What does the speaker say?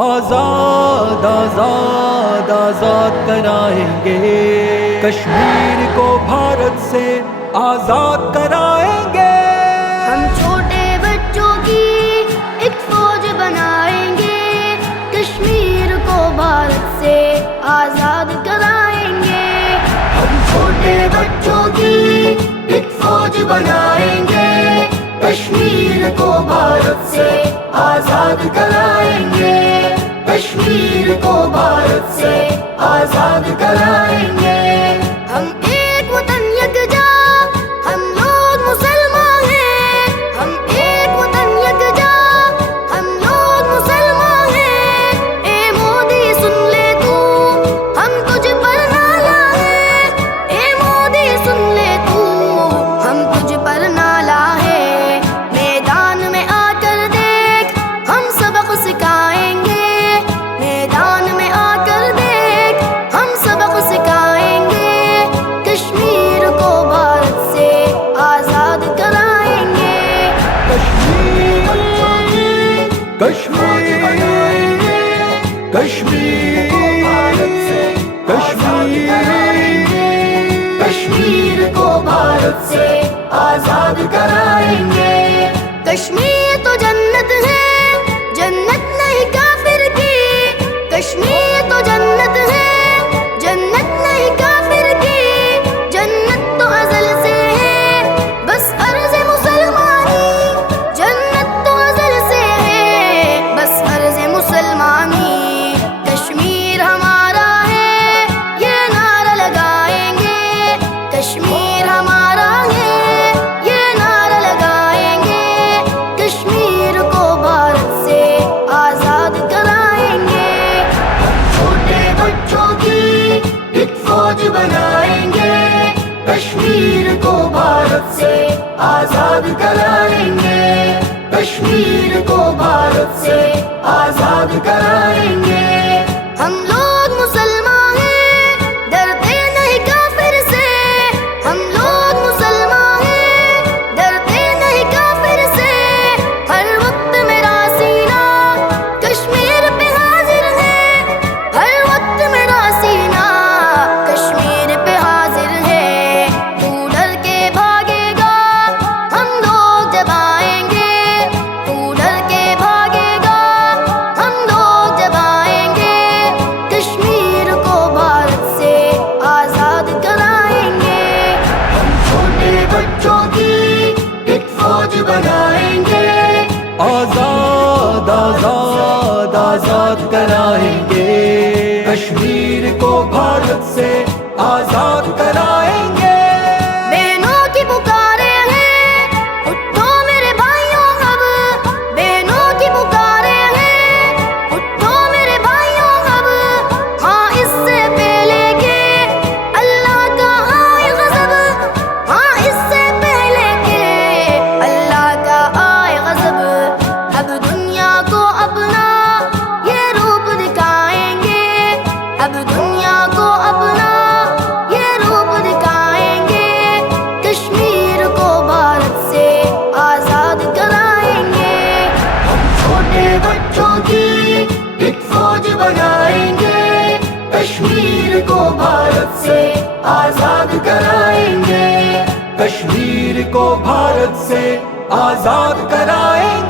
آزاد آزاد آزاد کرائیں گے، کشمیر کو بھارت سے آزاد کرائیں گے۔ ہم چھوٹے بچوں کی ایک فوج بنائیں گے، کشمیر کو بھارت سے آزاد کرائیں گے۔ ہم چھوٹے بچوں کی ایک فوج بنائیں گے، کشمیر کو بھارت سے آزاد کرائیں گے، کشمیر کو بھارت سے آزاد کرائیں گے۔ ہم ایک وطن یکجا، ہم لوگ مسلمان ہیں، ہم ایک وطن یکجا، ہم لوگ مسلمان ہیں۔ اے مودی سن لے تو، ہم تجھ پر نالا ہے، اے مودی سن لے تو، ہم تجھ پر نالا ہے۔ میدان میں آ کر دیکھ، ہم سبق سکھائیں گے، میدان میں آ کر دیکھ، ہم سبق سکھائیں گے، کشمیر کو بھارت سے آزاد کرائیں گے۔ کشمیر کشمیر کشمیر کشمیر کو بھارت سے آزاد کرائیں گے۔ کشمیر تو جنت ہے، جنت نہیں کافر کی، کشمیر تو جنت ہے، جنت نہیں کافر کی، جنت تو ازل سے ہے، بس عرض مسلمانی، جنت تو ازل سے ہے، بس عرض مسلمانی۔ کشمیر ہمارا ہے، یہ نعرہ لگائیں گے، کشمیر ہمارا ہے، یہ نعرہ لگائیں گے، کشمیر کو بھارت سے آزاد کرائیں گے۔ ہم چھوٹے بچوں کی ایک فوج بنائیں گے، کشمیر کو بھارت سے آزاد کرائیں گے، کشمیر کو بھارت سے آزاد کرائیں گے۔ ہم لوگ مسلمان ہیں، ڈرتے نہیں کافر سے، ہم لوگ مسلمان ہیں، ڈرتے نہیں کافر سے۔ ہر وقت میرا سینہ کشمیر پہ حاضر ہے، ہر وقت میرا سینہ کشمیر پہ حاضر ہے۔ تو ڈر کے بھاگے گا، ہم لوگ جب آئیں گے، تو ڈر کے بھاگے گا، ہم لوگ جب آئیں گے، کشمیر کو بھارت سے آزاد کرائیں گے۔ ہم چھوٹے بچوں کی ایک فوج بنائیں گے، آزاد آزاد آزاد کرائیں گے، کشمیر کو بھارت سے آزاد کرائیں گے۔ بہنوں کی پکارے ہیں، اٹھو میرے بھائیوں اب، بہنوں کی پکارے ہیں، اٹھو میرے بھائیوں اب۔ ہاں اس سے پہلے کہ اللہ کا آئے غضب، ہاں اس سے پہلے کہ اللہ کا آئے غضب، اب دنیا کو اپنا یہ روپ دکھائیں گے، اب دنیا کو اپنا یہ روپ دکھائیں گے، کشمیر کو بھارت سے آزاد کرائیں گے۔ ہم چھوٹے بچوں کی ایک فوج بنائیں گے، کشمیر کو بھارت سے آزاد کرائیں گے، کشمیر کو بھارت سے آزاد کرائیں گے۔